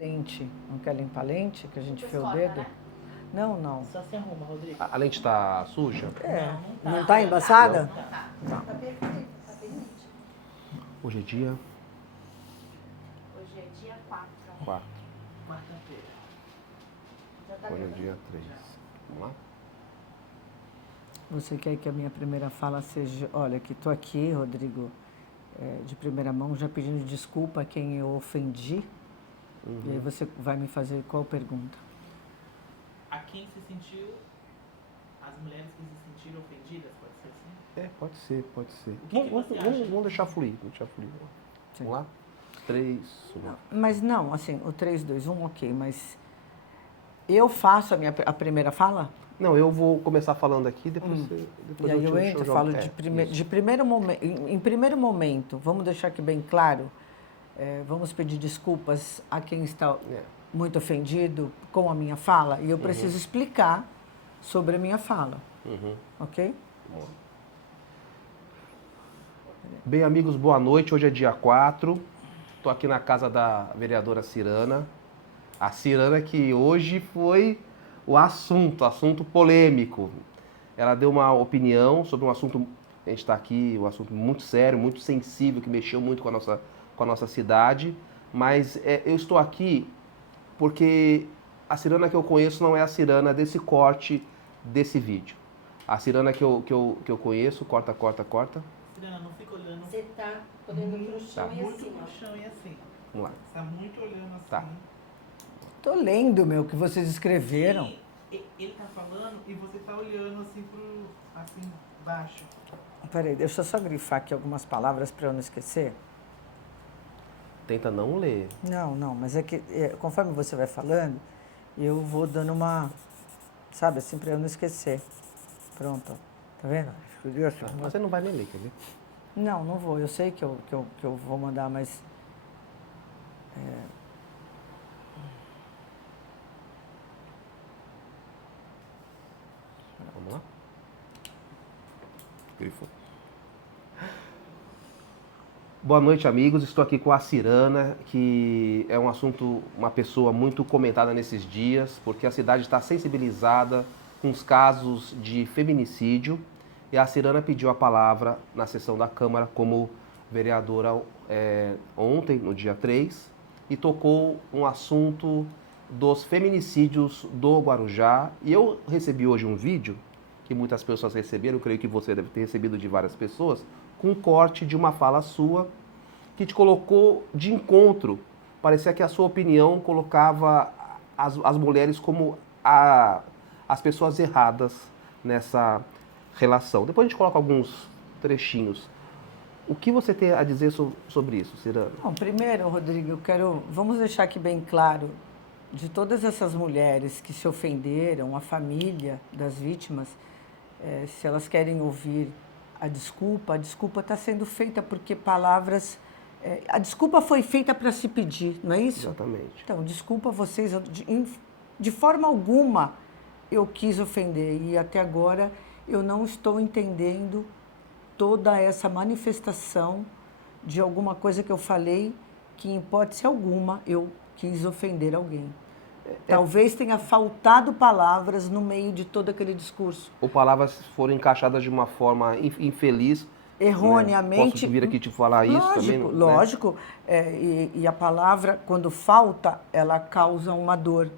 Lente. Não quer limpar a lente? Que a gente Depois fia o corta, dedo? né? Não, não. Só se arruma, Rodrigo. A lente tá suja? É. Não Não tá embaçada? Não tá. Não. Tá perfeito, tá bem nítido. Hoje é dia Hoje é dia 4. 4. Quarta-feira. Já tá Hoje é vendo? dia 3. Vamos lá? Você quer que a minha primeira fala seja... Olha, que tô aqui, Rodrigo, de primeira mão, já pedindo desculpa a quem eu ofendi. E aí você vai me fazer qual pergunta? A quem se sentiu, as mulheres que se sentiram ofendidas, pode ser assim? É, pode ser, pode ser. que você acha? Vamos deixar fluir. Vamos lá? 3, 1. Mas não, assim, o 3, 2, 1, ok, mas eu faço a primeira fala? Não, eu vou começar falando aqui, depois E aí eu entro, falo de primeiro momento, em primeiro momento, vamos deixar aqui bem claro, vamos pedir desculpas a quem está muito ofendido com a minha fala, e eu preciso explicar sobre a minha fala, ok? Bem, amigos, boa noite. Hoje é dia 4. Estou aqui na casa da vereadora Cirana. A Cirana que hoje foi o assunto polêmico. Ela deu uma opinião sobre um assunto, a gente está aqui, um assunto muito sério, muito sensível, que mexeu muito com a nossa cidade. Mas eu estou aqui porque a Cirana que eu conheço não é a Cirana desse corte desse vídeo. A Cirana que eu conheço, corta. Cirana, não fica olhando Você tá olhando pro chão e muito assim, pro ó. chão e assim. Vamos lá. Você tá muito olhando assim. Tá. Tô lendo, meu, que vocês escreveram. Sim, ele tá falando e você tá olhando assim assim, baixo. Peraí, deixa eu só grifar aqui algumas palavras para eu não esquecer. Tenta não ler. Não, mas é que conforme você vai falando, eu vou dando uma, sabe, assim, para eu não esquecer. Pronto, ó. Tá vendo? Escrevi assim. Mas você não vai nem ler, quer ver? Não vou. Eu sei que eu vou mandar, mas... Vamos lá? Grifou. Boa noite, amigos. Estou aqui com a Cirana, que é um assunto, uma pessoa muito comentada nesses dias, porque a cidade está sensibilizada com os casos de feminicídio. E a Cirana pediu a palavra na sessão da Câmara como vereadora ontem, no dia 3, e tocou um assunto dos feminicídios do Guarujá. E eu recebi hoje um vídeo, que muitas pessoas receberam, eu creio que você deve ter recebido de várias pessoas, com um corte de uma fala sua, que te colocou de encontro. Parecia que a sua opinião colocava as mulheres como as pessoas erradas nessa relação. Depois a gente coloca alguns trechinhos. O que você tem a dizer sobre isso, Cirana? Bom, primeiro, Rodrigo, vamos deixar aqui bem claro, de todas essas mulheres que se ofenderam, a família das vítimas, se elas querem ouvir a desculpa está sendo feita porque palavras... a desculpa foi feita para se pedir, não é isso? Exatamente. Então, desculpa vocês, de forma alguma eu quis ofender e até agora eu não estou entendendo toda essa manifestação de alguma coisa que eu falei que, em hipótese alguma, eu quis ofender alguém. Talvez tenha faltado palavras no meio de todo aquele discurso. Ou palavras foram encaixadas de uma forma infeliz. Erroneamente. Né? Posso vir aqui te falar isso também? Lógico. E a palavra, quando falta, ela causa uma dor.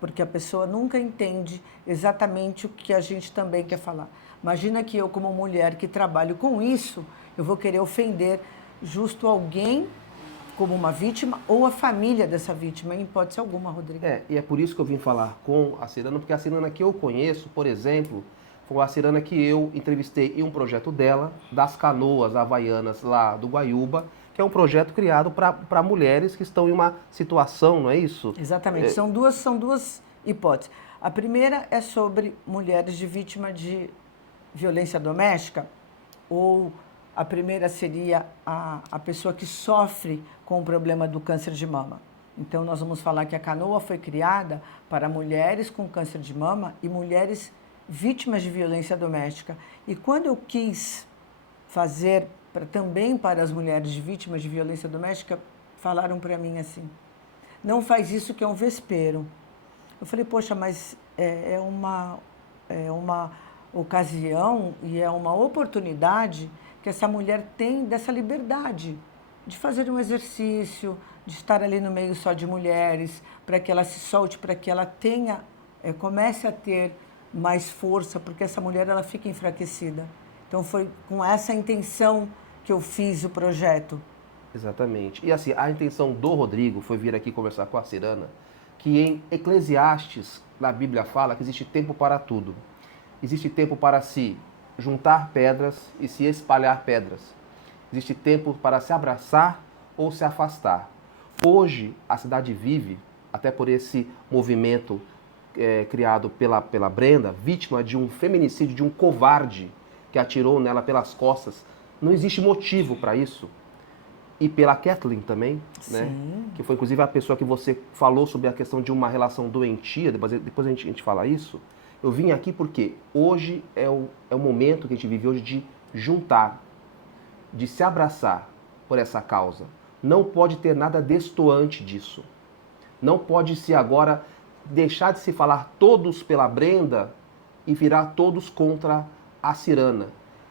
Porque a pessoa nunca entende exatamente o que a gente também quer falar. Imagina que eu, como mulher que trabalho com isso, eu vou querer ofender justo alguém como uma vítima ou a família dessa vítima, em hipótese alguma, Rodrigo. E é por isso que eu vim falar com a Cirana, porque a Cirana que eu conheço, por exemplo, foi a Cirana que eu entrevistei em um projeto dela, das canoas havaianas lá do Guaiúba, que é um projeto criado para mulheres que estão em uma situação, não é isso? Exatamente, são duas hipóteses. A primeira é sobre mulheres de vítima de violência doméstica, ou a primeira seria a pessoa que sofre com o problema do câncer de mama. Então, nós vamos falar que a canoa foi criada para mulheres com câncer de mama e mulheres vítimas de violência doméstica. E quando eu quis fazer também para as mulheres vítimas de violência doméstica, falaram para mim assim, não faz isso que é um vespeiro. Eu falei, poxa, mas é uma ocasião e é uma oportunidade que essa mulher tem dessa liberdade de fazer um exercício, de estar ali no meio só de mulheres, para que ela se solte, para que ela tenha, comece a ter mais força, porque essa mulher ela fica enfraquecida. Então foi com essa intenção que eu fiz o projeto. Exatamente. E assim, a intenção do Rodrigo foi vir aqui conversar com a Cirana, que em Eclesiastes, na Bíblia fala que existe tempo para tudo. Existe tempo para se juntar pedras e se espalhar pedras. Existe tempo para se abraçar ou se afastar. Hoje, a cidade vive, até por esse movimento criado pela Brenda, vítima de um feminicídio, de um covarde que atirou nela pelas costas. Não existe motivo para isso. E pela Kathleen também, né? Que foi inclusive a pessoa que você falou sobre a questão de uma relação doentia, depois a gente fala isso. Eu vim aqui porque hoje é o momento que a gente vive hoje de juntar, de se abraçar por essa causa. Não pode ter nada destoante disso. Não pode se agora deixar de se falar todos pela Brenda e virar todos contra a Cirana.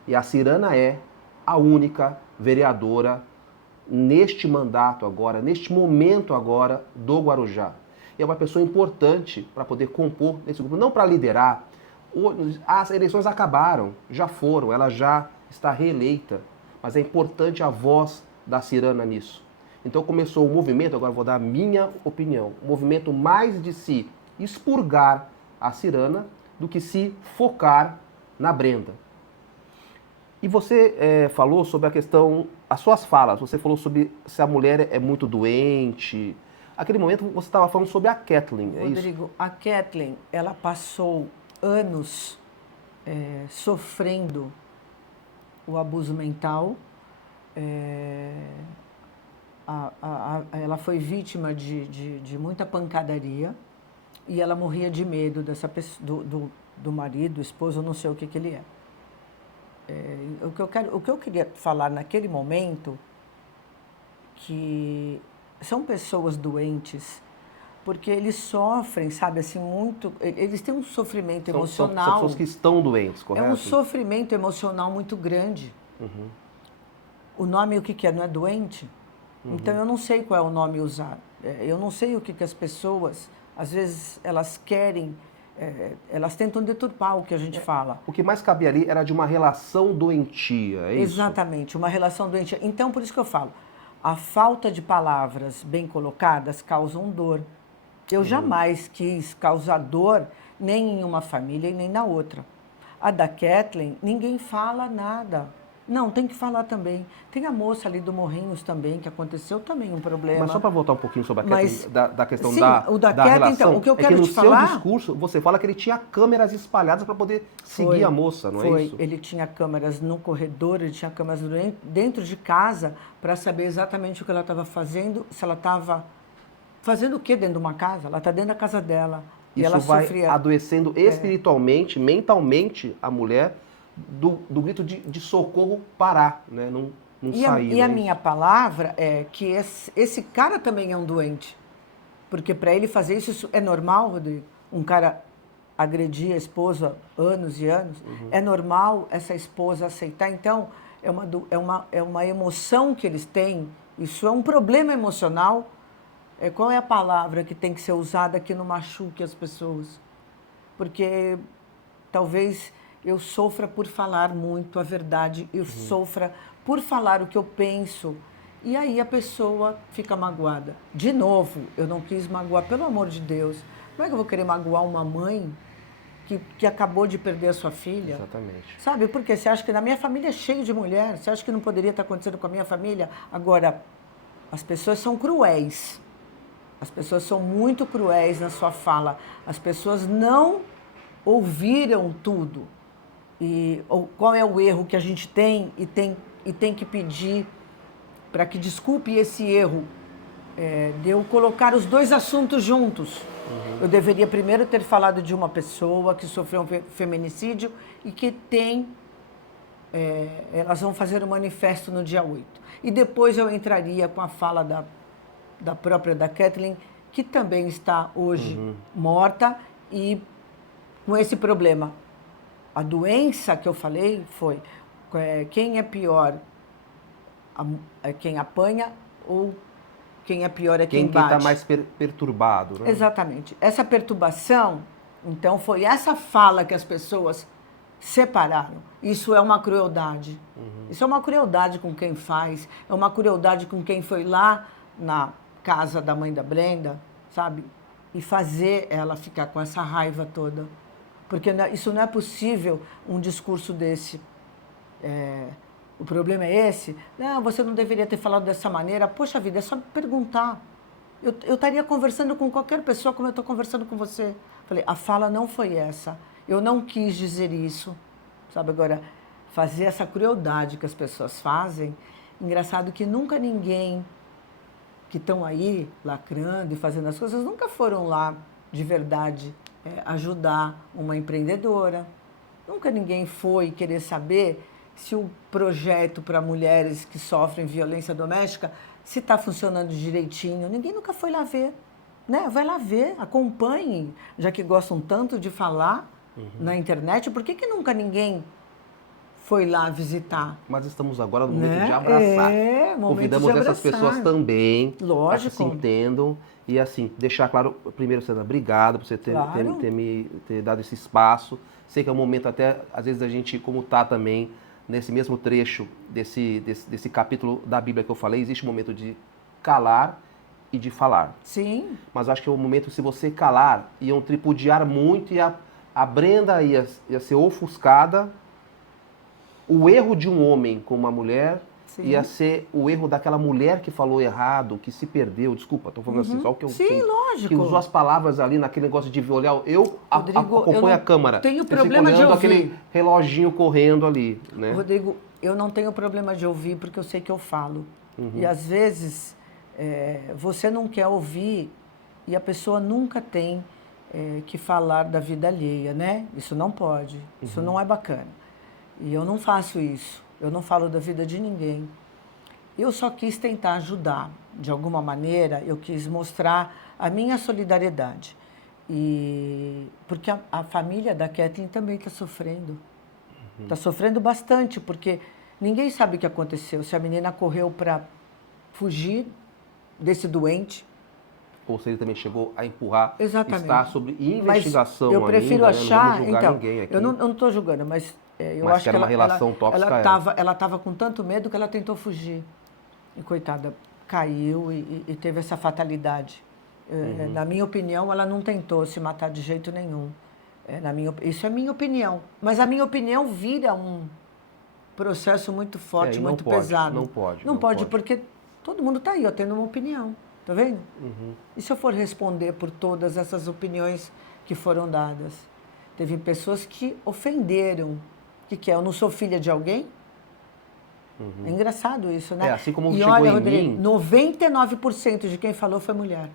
E a Cirana é a única vereadora neste mandato agora, neste momento agora do Guarujá. E é uma pessoa importante para poder compor nesse grupo, não para liderar. As eleições acabaram, já foram, ela já está reeleita, mas é importante a voz da Cirana nisso. Então começou o movimento, agora vou dar a minha opinião, um movimento mais de se expurgar a Cirana do que se focar na Brenda. E você falou sobre a questão, as suas falas, você falou sobre se a mulher é muito doente. Aquele momento você estava falando sobre a Kathleen, é Rodrigo, isso? a Kathleen, ela passou anos sofrendo o abuso mental. Ela foi vítima de muita pancadaria e ela morria de medo dessa pessoa, do marido, do esposo, eu não sei o que ele é. O que eu queria falar naquele momento, que são pessoas doentes, porque eles sofrem, sabe, assim, muito, eles têm um sofrimento emocional. São pessoas que estão doentes, correto? É um sofrimento emocional muito grande. Uhum. O nome, o que é? Não é doente? Uhum. Então, eu não sei qual é o nome usar. Eu não sei o que as pessoas, às vezes, elas querem, elas tentam deturpar o que a gente fala. O que mais cabia ali era de uma relação doentia, é isso? Exatamente, uma relação doentia. Então, por isso que eu falo, a falta de palavras bem colocadas causam dor. Eu jamais quis causar dor nem em uma família e nem na outra. A da Kathleen, ninguém fala nada. Não, tem que falar também. Tem a moça ali do Morrinhos também, que aconteceu também um problema. Mas só para voltar um pouquinho sobre a Kathleen, da questão sim, da Kathleen, relação, então, o que eu quero no te falar, seu discurso você fala que ele tinha câmeras espalhadas para poder seguir a moça, não é isso? Ele tinha câmeras no corredor, ele tinha câmeras dentro de casa para saber exatamente o que ela estava fazendo, se ela estava fazendo o que dentro de uma casa? Ela está dentro da casa dela. Isso e ela vai sofria adoecendo espiritualmente, mentalmente a mulher do grito de socorro parar, né? Não sair. E a minha palavra é que esse cara também é um doente. Porque para ele fazer isso é normal, Rodrigo? Um cara agredir a esposa anos e anos, é normal essa esposa aceitar? Então, é uma emoção que eles têm, isso é um problema emocional. Qual é a palavra que tem que ser usada que não machuque as pessoas? Porque talvez eu sofra por falar muito a verdade, eu sofra por falar o que eu penso, e aí a pessoa fica magoada. De novo, eu não quis magoar, pelo amor de Deus. Como é que eu vou querer magoar uma mãe que acabou de perder a sua filha? Exatamente. Sabe, porque você acha que na minha família é cheio de mulher, você acha que não poderia estar acontecendo com a minha família? Agora, as pessoas são cruéis. As pessoas são muito cruéis na sua fala. As pessoas não ouviram tudo. Qual é o erro que a gente tem e tem que pedir para que desculpe esse erro de eu colocar os dois assuntos juntos. Eu deveria primeiro ter falado de uma pessoa que sofreu um feminicídio e que elas vão fazer o manifesto no dia 8. E depois eu entraria com a fala da própria Kathleen, que também está hoje morta e com esse problema. A doença que eu falei foi quem é pior, quem apanha ou quem é pior é quem bate. Quem está mais perturbado, né? Exatamente. Essa perturbação, então, foi essa fala que as pessoas separaram. Isso é uma crueldade. Isso é uma crueldade com quem faz, é uma crueldade com quem foi lá na casa da mãe da Brenda, sabe? E fazer ela ficar com essa raiva toda. Porque isso não é possível, um discurso desse. O problema é esse. Não, você não deveria ter falado dessa maneira. Poxa vida, é só perguntar. Eu estaria conversando com qualquer pessoa como eu estou conversando com você. Falei, a fala não foi essa. Eu não quis dizer isso. Sabe, agora, fazer essa crueldade que as pessoas fazem, engraçado que nunca ninguém que estão aí lacrando e fazendo as coisas, nunca foram lá de verdade ajudar uma empreendedora. Nunca ninguém foi querer saber se o projeto para mulheres que sofrem violência doméstica, se está funcionando direitinho. Ninguém nunca foi lá ver. Né? Vai lá ver, acompanhe, já que gostam tanto de falar na internet, por que nunca ninguém foi lá visitar? Mas estamos agora no momento de abraçar. Convidamos essas pessoas também para que se entendam. E assim, deixar claro, primeiro, Sandra, obrigado por você ter dado esse espaço. Sei que é um momento até, às vezes, a gente, como está também, nesse mesmo trecho desse capítulo da Bíblia que eu falei, existe um momento de calar e de falar. Sim. Mas acho que é um momento, se você calar, iam tripudiar muito e a Brenda ia ser ofuscada. O erro de um homem com uma mulher ia ser o erro daquela mulher que falou errado, que se perdeu. Desculpa, estou falando assim, só o que eu... Sim, lógico. Que usou as palavras ali naquele negócio de olhar. Eu acompanho a câmera. Tenho problema de ouvir. Aquele reloginho correndo ali, né? Rodrigo, eu não tenho problema de ouvir porque eu sei que eu falo. E às vezes você não quer ouvir e a pessoa nunca tem que falar da vida alheia, né? Isso não pode. Isso não é bacana. E eu não faço isso. Eu não falo da vida de ninguém. Eu só quis tentar ajudar. De alguma maneira, eu quis mostrar a minha solidariedade. Porque a família da Kathleen também está sofrendo. Está sofrendo bastante, porque ninguém sabe o que aconteceu. Se a menina correu para fugir desse doente. Ou se ele também chegou a empurrar. Exatamente. Está sobre investigação ainda. Eu prefiro achar... Não vamos julgar ninguém aqui. Eu não estou julgando, mas... eu mas acho que era uma relação tóxica. Ela estava com tanto medo que ela tentou fugir. E, coitada, caiu e teve essa fatalidade. Na minha opinião, ela não tentou se matar de jeito nenhum. Isso é minha opinião. Mas a minha opinião vira um processo muito forte, muito pesado. Não pode, porque todo mundo está aí, tendo uma opinião. Tá vendo? E se eu for responder por todas essas opiniões que foram dadas? Teve pessoas que ofenderam. Eu não sou filha de alguém? É engraçado isso, né? Assim como e chegou olha, em Rodrigo, mim... 99% de quem falou foi mulher.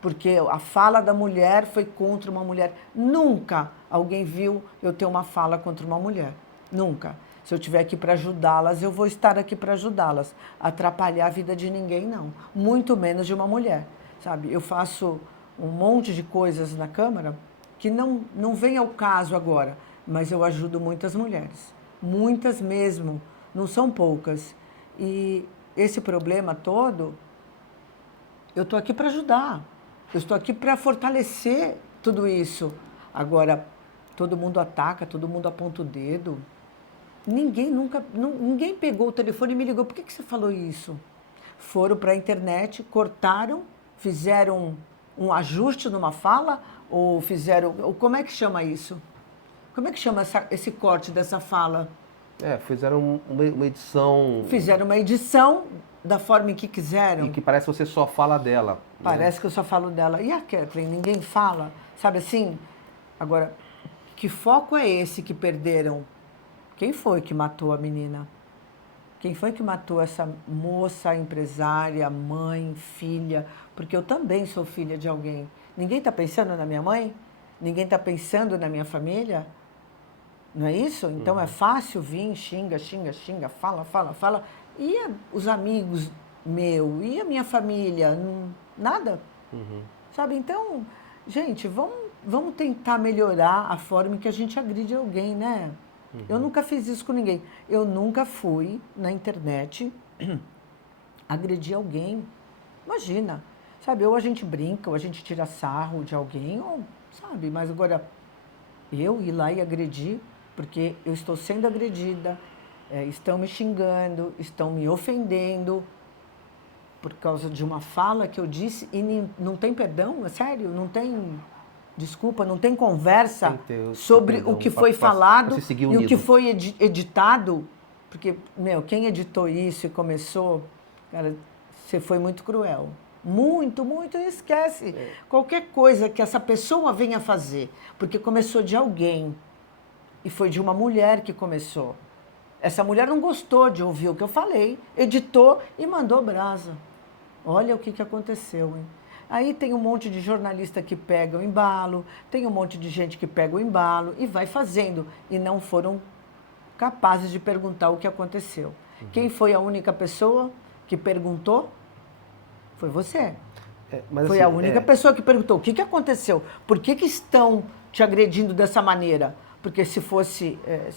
Porque a fala da mulher foi contra uma mulher. Nunca alguém viu eu ter uma fala contra uma mulher. Nunca. Se eu estiver aqui para ajudá-las, eu vou estar aqui para ajudá-las. Atrapalhar a vida de ninguém, não. Muito menos de uma mulher, sabe? Eu faço um monte de coisas na Câmara que não vem ao caso agora, mas eu ajudo muitas mulheres. Muitas mesmo. Não são poucas. E esse problema todo, eu estou aqui para ajudar. Eu estou aqui para fortalecer tudo isso. Agora, todo mundo ataca, todo mundo aponta o dedo. Ninguém pegou o telefone e me ligou. Por que você falou isso? Foram para a internet, cortaram, fizeram um ajuste numa fala ou fizeram... Como é que chama isso? Como é que chama esse corte dessa fala? Fizeram uma edição... Fizeram uma edição da forma em que quiseram. E que parece que você só fala dela. Parece que eu só falo dela. E a Kathleen? Ninguém fala. Sabe assim? Agora, que foco é esse que perderam? Quem foi que matou a menina? Quem foi que matou essa moça, empresária, mãe, filha? Porque eu também sou filha de alguém. Ninguém está pensando na minha mãe? Ninguém está pensando na minha família? Não é isso? Então é fácil vir, xinga, fala. E os amigos meus? E a minha família? Nada. Sabe? Então, gente, vamos tentar melhorar a forma em que a gente agride alguém, né? Eu nunca fiz isso com ninguém. Eu nunca fui na internet agredir alguém. Imagina. Sabe, ou a gente brinca, ou a gente tira sarro de alguém, ou, sabe? Mas agora, eu ir lá e agredir, porque eu estou sendo agredida, estão me xingando, estão me ofendendo por causa de uma fala que eu disse e não tem perdão, é sério? Não tem desculpa, não tem conversa Tem que ter sobre perdão o que pra- foi pra- falado pra se seguir e o que unido. foi editado. Porque, quem editou isso e começou, cara, você foi muito cruel. Muito, muito, e esquece. Qualquer coisa que essa pessoa venha fazer, porque começou de alguém. E foi de uma mulher que começou. Essa mulher não gostou de ouvir o que eu falei, editou e mandou brasa. Olha o que aconteceu, hein? Aí tem um monte de jornalista que pega o embalo, tem um monte de gente que pega o embalo e vai fazendo. E não foram capazes de perguntar o que aconteceu. Quem foi a única pessoa que perguntou? Foi você. Mas, Foi assim, a única pessoa que perguntou o que aconteceu, por que estão te agredindo dessa maneira? Porque se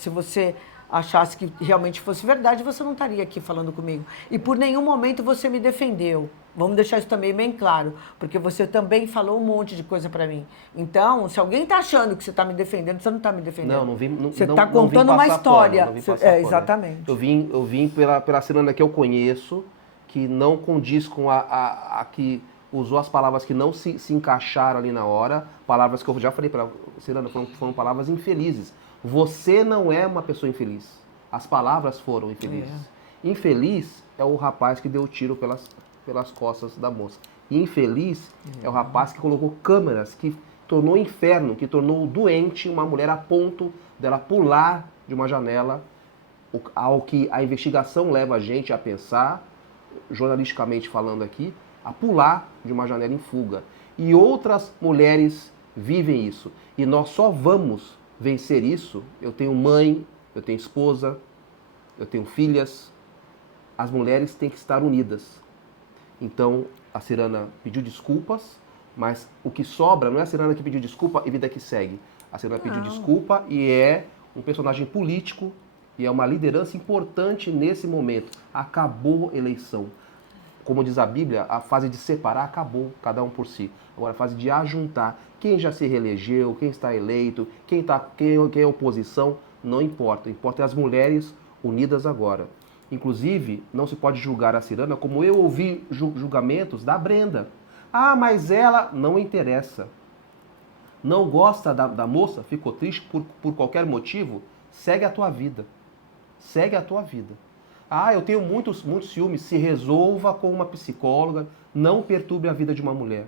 você achasse que realmente fosse verdade, você não estaria aqui falando comigo. E por nenhum momento você me defendeu. Vamos deixar isso também bem claro, porque você também falou um monte de coisa para mim. Então, se alguém está achando que você está me defendendo, você não está me defendendo. Não vim. Você não- está não vim contando uma passar história. pano, não vim passar pano. Exatamente. Eu vim pela Ciranda que eu conheço, que não condiz com a que usou as palavras que não se encaixaram ali na hora, palavras que eu já falei para Ciranda, foram palavras infelizes. Você não é uma pessoa infeliz. As palavras foram infelizes. Infeliz é o rapaz que deu o tiro pelas costas da moça. E infeliz é o rapaz que colocou câmeras, que tornou inferno, que tornou doente uma mulher a ponto dela pular de uma janela, ao que a investigação leva a gente a pensar, jornalisticamente falando aqui, a pular de uma janela em fuga. E outras mulheres vivem isso. E nós só vamos vencer isso. Eu tenho mãe, eu tenho esposa, eu tenho filhas. As mulheres têm que estar unidas. Então, a Cirana pediu desculpas, mas o que sobra não é a Cirana que pediu desculpa e vida que segue. A Cirana pediu desculpa e é um personagem político e é uma liderança importante nesse momento. Acabou a eleição. Como diz a Bíblia, a fase de separar acabou, cada um por si. Agora a fase de ajuntar. Quem já se reelegeu, quem está eleito, quem é oposição, não importa. Importa é as mulheres unidas agora. Inclusive, não se pode julgar a Cirana como eu ouvi julgamentos da Brenda. Ah, mas ela não interessa. Não gosta da moça, ficou triste por qualquer motivo, segue a tua vida. Segue a tua vida. Ah, eu tenho muitos ciúmes, se resolva com uma psicóloga, não perturbe a vida de uma mulher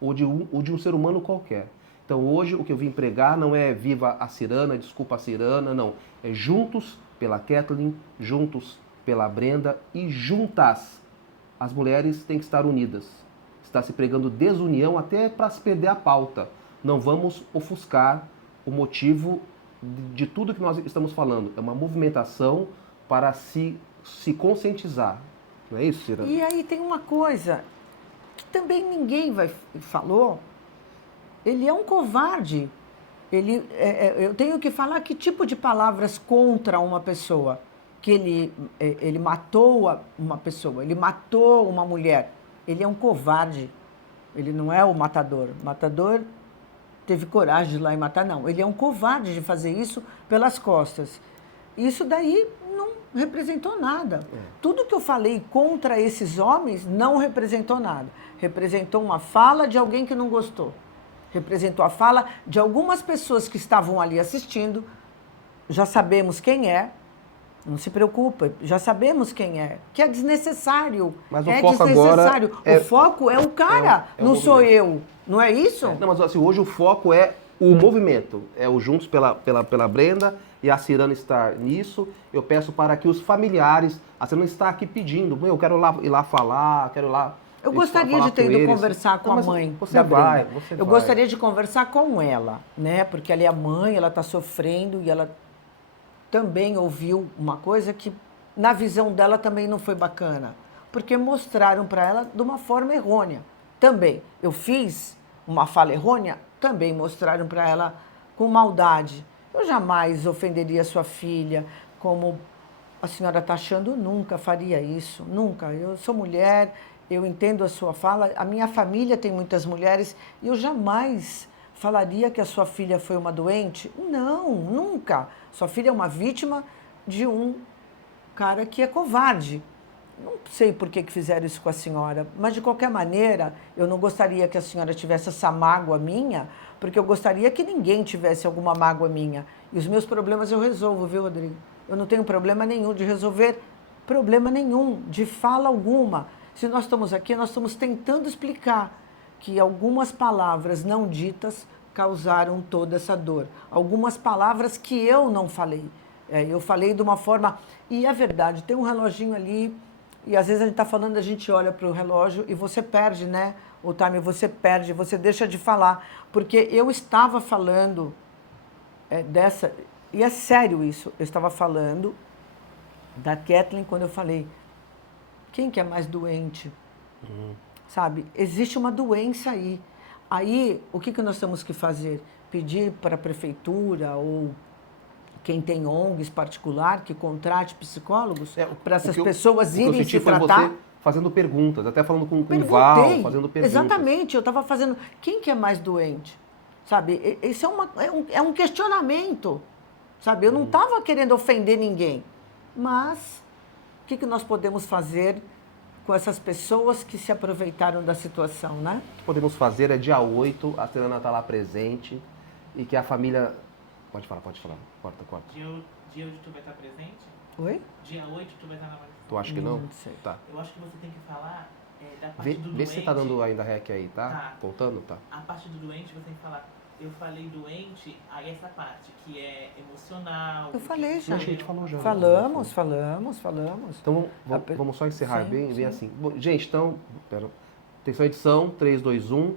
ou de um ser humano qualquer. Então hoje o que eu vim pregar não é viva a Cirana, desculpa a Cirana, não. É juntos pela Kathleen, juntos pela Brenda e juntas. As mulheres têm que estar unidas. Está se pregando desunião até para se perder a pauta. Não vamos ofuscar o motivo de tudo que nós estamos falando. É uma movimentação para se conscientizar. Não é isso, Cirana? E aí tem uma coisa que também ninguém falou. Ele é um covarde. Eu tenho que falar que tipo de palavras contra uma pessoa. Que ele matou uma pessoa, ele matou uma mulher. Ele é um covarde. Ele não é o matador. O matador teve coragem de ir lá e matar, não. Ele é um covarde de fazer isso pelas costas. Isso daí não representou nada. Tudo que eu falei contra esses homens não representou nada. Representou uma fala de alguém que não gostou. Representou a fala de algumas pessoas que estavam ali assistindo. Já sabemos quem é. Não se preocupa, já sabemos quem é. Que é desnecessário. Mas o é foco desnecessário. agora O foco é o cara, é o não sou movimento. eu. Não é isso? Não, mas assim, hoje o foco é o movimento. É o Juntos pela Brenda e a Cirana estar nisso. Eu peço para que os familiares, a Cirana está aqui pedindo, eu quero ir lá falar, quero ir lá. Eu gostaria falar de ter com ido eles. conversar com Não, a mas mãe você da vai, Brenda. você Eu vai. gostaria de conversar com ela, né? Porque ela é a mãe, ela está sofrendo e ela também ouviu uma coisa que na visão dela também não foi bacana, porque mostraram para ela de uma forma errônea. Também. Eu fiz uma fala errônea? Também mostraram para ela com maldade. Eu jamais ofenderia sua filha, como a senhora está achando, nunca faria isso, nunca. Eu sou mulher, eu entendo a sua fala, a minha família tem muitas mulheres, e eu jamais falaria que a sua filha foi uma doente. Não, nunca. Sua filha é uma vítima de um cara que é covarde. Não sei por que fizeram isso com a senhora, mas de qualquer maneira, eu não gostaria que a senhora tivesse essa mágoa minha, porque eu gostaria que ninguém tivesse alguma mágoa minha. E os meus problemas eu resolvo, viu, Rodrigo? Eu não tenho problema nenhum de resolver problema nenhum, de fala alguma. Se nós estamos aqui, nós estamos tentando explicar que algumas palavras não ditas causaram toda essa dor. Algumas palavras que eu não falei. Eu falei de uma forma... E é verdade, tem um reloginho ali, e às vezes a gente está falando, a gente olha para o relógio e você perde, né? O time, você perde, você deixa de falar. Porque eu estava falando dessa... E é sério isso. Eu estava falando da Kathleen quando eu falei, quem que é mais doente? Sabe? Existe uma doença aí. Aí, o que nós temos que fazer? Pedir para a prefeitura ou quem tem ONGs particular que contrate psicólogos para essas pessoas irem se tratar? Você fazendo perguntas, até falando com o Val, fazendo perguntas. Exatamente, eu estava fazendo, quem que é mais doente? Sabe? Isso é um questionamento. Sabe? Eu não estava querendo ofender ninguém. Mas, o que nós podemos fazer com essas pessoas que se aproveitaram da situação, né? O que podemos fazer é dia 8, a Serana está lá presente e que a família... Pode falar. Corta. Dia 8 tu vai estar presente? Oi? Dia 8 tu vai estar na manifestação? Tu acha que não? Não sei. Tá. Eu acho que você tem que falar da parte do doente. Vê se você tá dando ainda rec aí, tá? Tá. Contando? Tá. A parte do doente você tem que falar, eu falei doente, aí essa parte que é emocional. Eu falei já. A gente falou já. Falamos. Então vamos só encerrar Sim, bem sim. assim. Bom, gente, então, atenção edição, 3, 2, 1.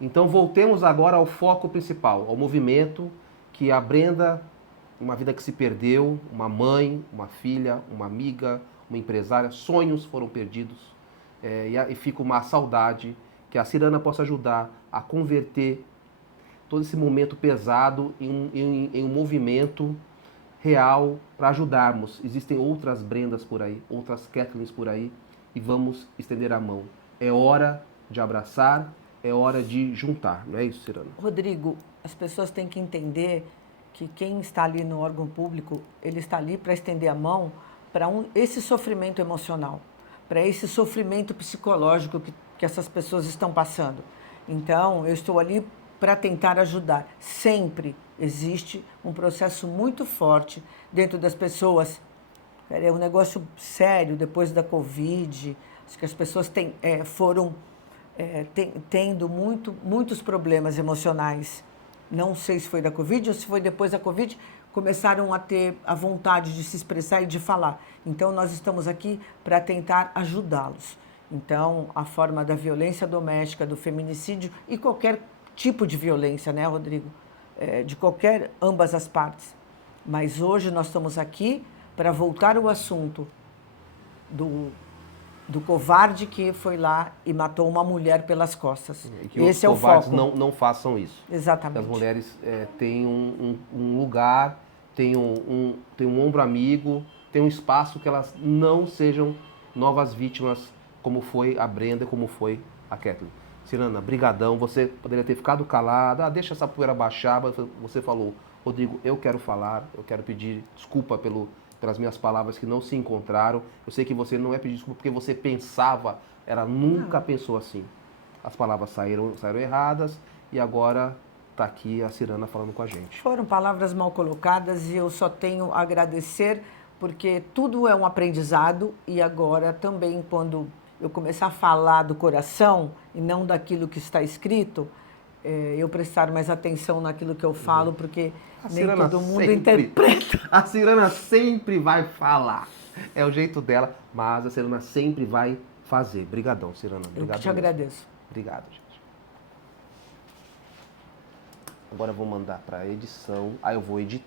Então voltemos agora ao foco principal, ao movimento que a Brenda, uma vida que se perdeu, uma mãe, uma filha, uma amiga, uma empresária, sonhos foram perdidos. E fica uma saudade que a Cirana possa ajudar a converter todo esse momento pesado em um movimento real para ajudarmos. Existem outras Brendas por aí, outras Kathleens por aí, e vamos estender a mão. É hora de abraçar, é hora de juntar, não é isso, Cirana? Rodrigo, as pessoas têm que entender que quem está ali no órgão público, ele está ali para estender a mão para esse sofrimento emocional, para esse sofrimento psicológico que essas pessoas estão passando. Então, eu estou ali para tentar ajudar. Sempre existe um processo muito forte dentro das pessoas. É um negócio sério depois da Covid. Acho que as pessoas foram tendo muitos problemas emocionais. Não sei se foi da Covid ou se foi depois da Covid, começaram a ter a vontade de se expressar e de falar. Então, nós estamos aqui para tentar ajudá-los. Então, a forma da violência doméstica, do feminicídio e qualquer tipo de violência, né, Rodrigo? De ambas as partes. Mas hoje nós estamos aqui para voltar ao assunto do covarde que foi lá e matou uma mulher pelas costas. E que esse os é o covardes foco. não façam isso. Exatamente. As mulheres têm um lugar, têm um ombro amigo, têm um espaço que elas não sejam novas vítimas, como foi a Brenda, como foi a Kathleen. Cirana, brigadão. Você poderia ter ficado calada, deixa essa poeira baixar, mas você falou, Rodrigo, eu quero falar, eu quero pedir desculpa pelas minhas palavras que não se encontraram. Eu sei que você não é pedir desculpa porque você pensava, ela nunca pensou assim. As palavras saíram erradas e agora está aqui a Cirana falando com a gente. Foram palavras mal colocadas e eu só tenho a agradecer porque tudo é um aprendizado e agora também quando eu começar a falar do coração e não daquilo que está escrito, eu prestar mais atenção naquilo que eu falo, porque nem todo mundo interpreta. A Cirana sempre vai falar. É o jeito dela, mas a Cirana sempre vai fazer. Obrigadão, Cirana. Obrigado. Eu te agradeço. Obrigado, gente. Agora eu vou mandar para edição, aí eu vou editar.